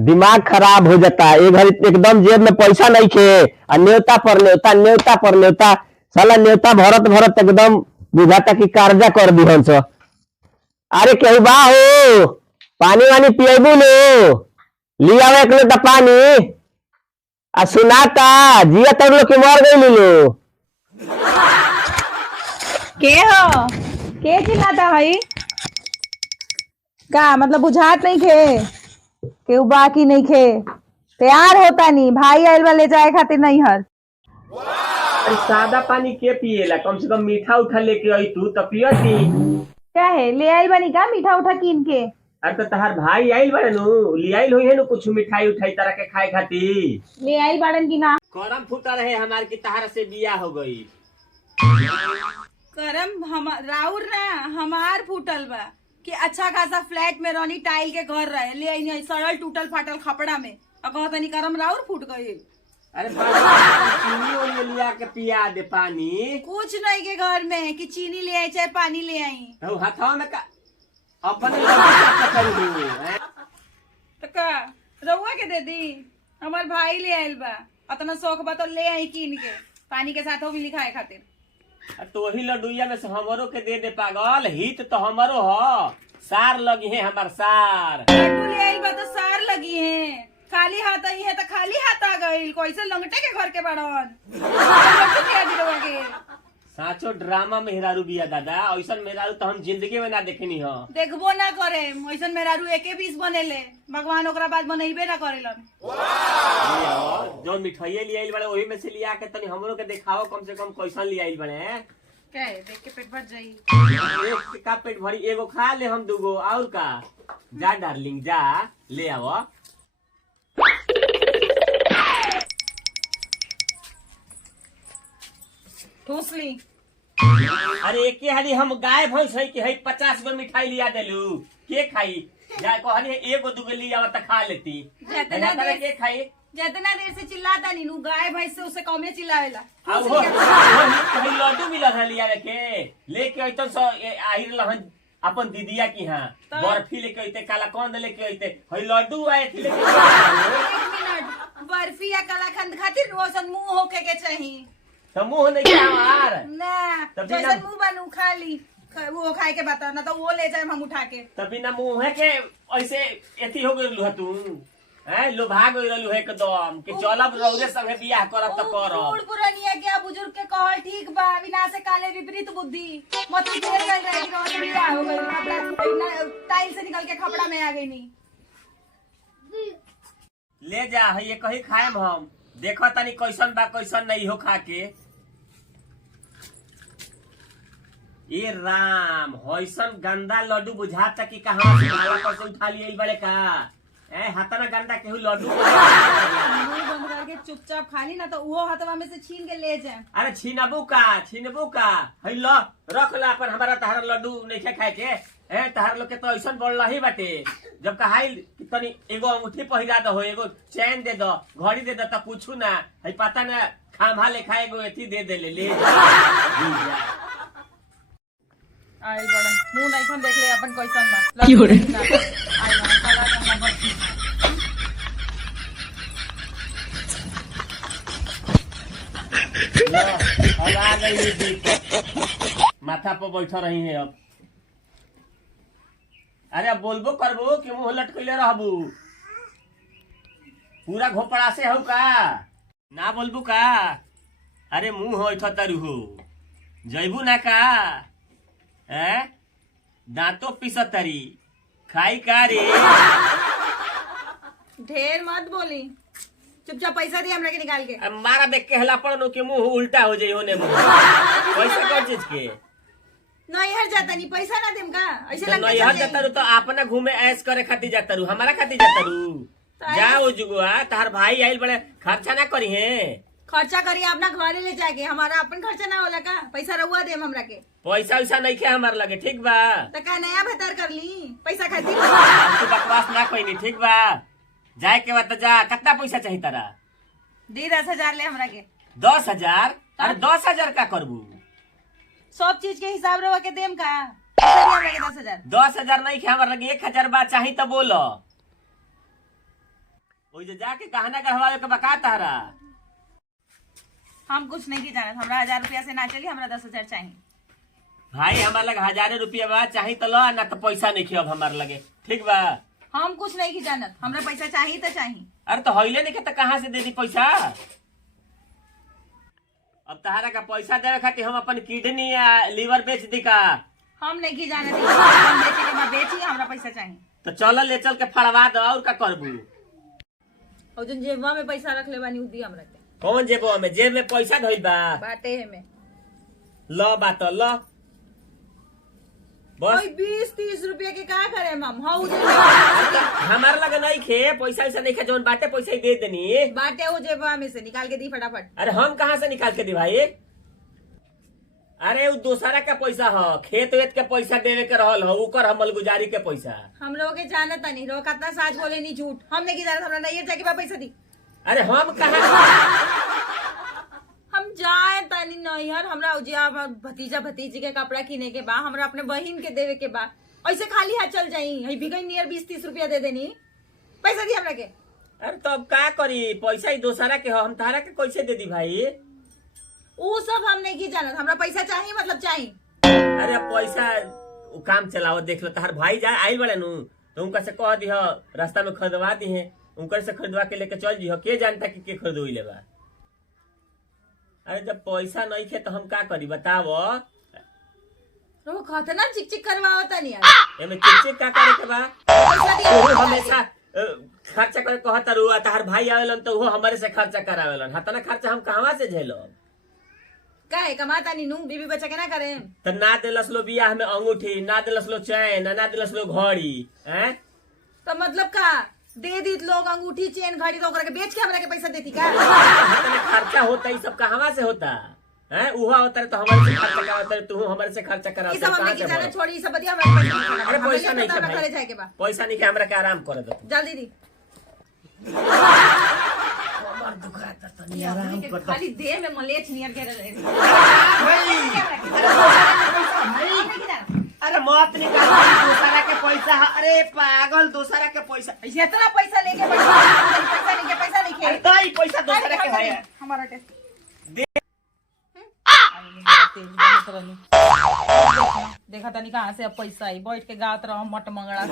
दिमाग खराब हो जाता है। एक घर एकदम जेब में पैसा नहीं खे, और न्योता पर न्योता, न्योता पर न्योता, साला न्योता भरत भरत एकदम बुझाता कि कर्जा कर दी हंस। अरे केहू बा हो, पानी वानी पिएबू लो, लिया एक लोटा पानी। आ सुनाता जिया तर लोग के मर गई लो। के हो के चिल्लाता भाई का मतलब बुझात नहीं खे केहू बाकी नहीं खे तैयार होता नहीं भाई आइल बा ले जाए खातिर नहीं हर अरे सादा पानी के पिएला, कम से कम मीठा उठा लेके आई तू तो पियती। क्या है ले आइल बानी का मीठा उठा कीन के। अरे तो तहार भाई आइल बड़े नु, ले आइल होई है नु कुछ मिठाई उठाई तरह के खाए खाती। ले आइल बाड़न की ना करम फूटा रहे हमार की तहार से बिया हो गई। करम हम राउर ना हमार फूटल बा कि अच्छा खासा फ्लैट में रहनी टाइल के घर रहे ले आई सड़ल टूटल फाटल खपड़ा में और कहतनी करम राउर फूट गई। अरे चीनी ओनी लिया के पिया दे पानी। कुछ नहीं के घर में कि चीनी ले आई चाहे पानी ले आई हो हाथवा में का अपन कर दू। तो का रउआ के दे दी हमार भाई ले आइल बा अतना शौक बा तो ले आई कीन के पानी के साथ हो भी लिखाए खातिर। तो वही लड्डुया में से हमरो के दे दे पागल, हित तो हमरो हो। सार लगी है हमार सार। लड्डू ले आइल बा तो सार लगी है, खाली हाथ आई है तो खाली हाथ आ गई कैसे लंगटे के घर के बड़न लड्डू खिया दी रउआ के। साचो ड्रामा मेहरारू बिया दादा, ऐसा मेहरारू तो हम जिंदगी में ना देखनी हो। देखबो ना करे ऐसन मेहरारू एके 20 बनेले भगवान ओकरा बाद बनैबे ना करेलन। जो मिठाइये ले आइल बड़े वही में से लिया के तनी हमरो के दिखाओ कम से कम कैसन ले आइल बड़े। क्या है देख के पेट भर जाई। एक का पेट भरी एगो खा ले हम दूगो और का। जा डार्लिंग जा ले आओ। ठूस ली। अरे एक हरी हम गाय भैंस है कि है 50 गो मिठाई लिया देलू के खाई। जा कहनी एगो दूगो लिया त खा लेती। जितना तरह के खाई जितना देर से चिल्लाता नीनू गाय भैंस से उसे कमे चिल्लावेला। अब वो कहीं लड्डू मिला था लिया के लेके अइतन सो आहिर लहन अपन दीदिया की हां बर्फी लेके अइते काला कंद लेके अइते हई लड्डू आए थी लेके। एक मिनट बर्फी या कलाकंद खातिर रोशन मुंह होके के चाहिए तो मुंह नहीं क्या यार ना तब जैसन मुंह बनू खा ली वो खाए के बता ना तो वो ले जाए हम उठा के। तभी ना मुंह है के ऐसे एथी हो गइल ह तू हैं लोभा गइल रहलू है एकदम कि चलब रौदे संगे बियाह करब त करब। बूढ़ पुरानिया के बुजुर्ग के कहल ठीक बा विनाश काले विपरीत बुद्धि मत घेर गइल रहे कि रोशन बियाह हो गइल कपड़ा टाइल से निकल के खपड़ा में आ गई नी। ले जा है ये कहीं खाएम हम देखो तनी कैसन बा कैसन नहीं हो खा के। ये राम होइसन गंदा लड्डू बुझाता कि कहां से माला पर से उठा लिए बड़े का ए हाथना गंदा केहू लड्डू मुंह बंद करके चुपचाप खा ली ना तो वो हथवा में से छीन के ले जाए। अरे छीनबू का है लो रख ला अपन हमारा तहरा लड्डू नहीं खाए के ए तहर लोग के तो ऐसा बोल ही बाटे जब कहाई तनी एगो अंगूठी पहिरा दो एगो चैन दे दो घड़ी दे दो तो पूछू ना है पता ना खामा लेखा एगो एथी दे दे ले आई बड़न मुंह नहीं खन देख ले अपन कैसन बा की हो रे आई साला का बर्फी अब आ गई दीप माथा पर बैठा रही है अब। अरे अब बोलबो करबो कि मुंह लटकले रहबू पूरा घोपड़ा से हो का ना बोलबू का। अरे मुंह हो तरु हो जैबू ना का दांतो पिसतरी खाई का रे। ढेर मत बोली चुपचाप पैसा दिए हमरा के निकाल के। अब मारा देख के हला पड़नो के मुंह उल्टा हो जाई होने मुंह पैसा कौन चीज के नैहर जाता नहीं पैसा ना देम का ऐसे तो लग नैहर जाता रू तो अपना घूमे ऐश करे खातिर जाता रू हमारा खातिर जाता रू जाओ जुगुआ तहार भाई आइल बड़े खर्चा ना करी है। खर्चा करिए अपना घरे ले जाके हमारा अपन खर्चा ना होला का पैसा रहुआ देम हमरा के। पैसा वैसा नहीं खे हमार लगे ठीक बा तो का नया बेहतर कर ली पैसा खाती तू बकवास ना कोई नहीं ठीक बा जाए के बाद तो जा कितना पैसा चाहिए तारा दी 10,000 ले हमरा के। 10,000 अरे 10,000 का करबू सब चीज के हिसाब रहुआ के देम का हमरा के 10,000 10,000 नहीं खे हमार लगे 1,000 बात चाहिए तो बोलो ओइ जे जाके गहना गहवावे के बका तारा। हम कुछ नहीं की जानत, हमरा 1000 रुपया से ना चली, हमरा 10,000 चाहिए। भाई हमार लगे 1000 रुपया बा, चाही तो लो, ना तो पैसा नहीं अब हमार लगे, ठीक बा। हम कुछ नहीं की जानत, हमरा पैसा चाहिए तो चाहिए। अरे तो हईले नहीं के तो कहाँ से दे दी पैसा। अब तहारा का पैसा देवे खातिर हम अपन किडनी या लीवर बेच दी का। हम नहीं की जानत, हम बेचे के बाद बेची, हमरा पैसा चाहिए। तो चल ले चल के फड़वा दो, और का करबू। और जो जेबवा में पैसा रख ले बानी उ दी हमरा के। कौन जेबो में? जेब में पैसा धइल बा। बाटे है में लो बात लो बस। 20-30 रुपया के का करे हम? हाउ हमार लगे नहीं खे पैसा ऐसा नहीं खे, जोन बाटे पैसा ही दे देनी। बाटे वो जेबवा में से निकाल के दी फटाफट। अरे हम कहाँ से निकाल के दी भाई? अरे वो दूसरा का पैसा हो, खेत वेत के पैसा देवे के रहल हो, ऊकर हमल गुजारी के पैसा। हम लोग के जानत नहीं, लोग कितना साच बोले नहीं झूठ। हम नहीं की जानत, हमरा नहीं जाके बा पैसा दी। अरे हम कहाँ हम जाए तनी नैहर, हमरा उजिया भतीजा भतीजी के कपड़ा किने के बा, हमरा अपने बहिन के देवे के बा। ऐसे खाली हाथ चल जाई? हई बिगई नियर 20-30 रुपया दे देनी, पैसा दी हमरा के। अरे तो अब का करी, पैसा ही दूसरा के हो, हम तारा के कैसे दे दी भाई? वो सब हम नहीं की जानत, हमरा पैसा चाहिए मतलब चाहिए। अरे अब पैसा उ काम चलाओ, देख लो तार भाई जा आइल बड़े नु, तो उनका से कह दी हो रास्ता में खरीदवा दी है, उनकर से खरीदवा के लेके चल जी हो। के जानता कि के खरीदोई लेबा। अरे जब पैसा नहीं खे तो हम का करी बतावो। तो वो कहते ना चिक चिक करवाओ तनी यार। एमे चिक का करे के बा? पैसा दी वो हमेशा खर्चा करे कहता रुआ, तार भाई आवेलन तो वो हमारे से खर्चा करावेलन, हतना खर्चा हम कहवा से झेलो। काहे कमाता नी नू, बीबी बच्चा के ना करे। तो ना दिलस लो बियाह में अंगूठी, ना दिलस लो चैन, ना दिलस लो घड़ी, हैं? तो मतलब का दे दी लोग अंगूठी चेन घड़ी, तो ओकरा के बेच के हमरा के पैसा देती का? हतना खर्चा होता है सब कहवा से होता है? उहा होता है तो हमारे से खर्चा कराता है, तू हमारे से खर्चा कराता ई है, सब हमने कहाँ की से जाने भरो? छोड़ी, ई सब बदिया हमरा पैसा नहीं। अरे पैसा नहीं हमरा है करे भाई, जाए के बा। पैसा नहीं है, हमरा के आराम करे दो। जल्दी दी। आराम कर दो। खाली देह में मलेच नियर के रहे। अरे मत निकाल दूसरा के पैसा। अरे पागल, दूसरा के पैसा। इतना पैसा लेके पैसा नहीं अरे तो ही पैसा दूसरा के है हमारा टेस्ट दे। देखा तनी कहाँ से अब पैसा आई, बैठ के गात रहो मट मंगड़ा।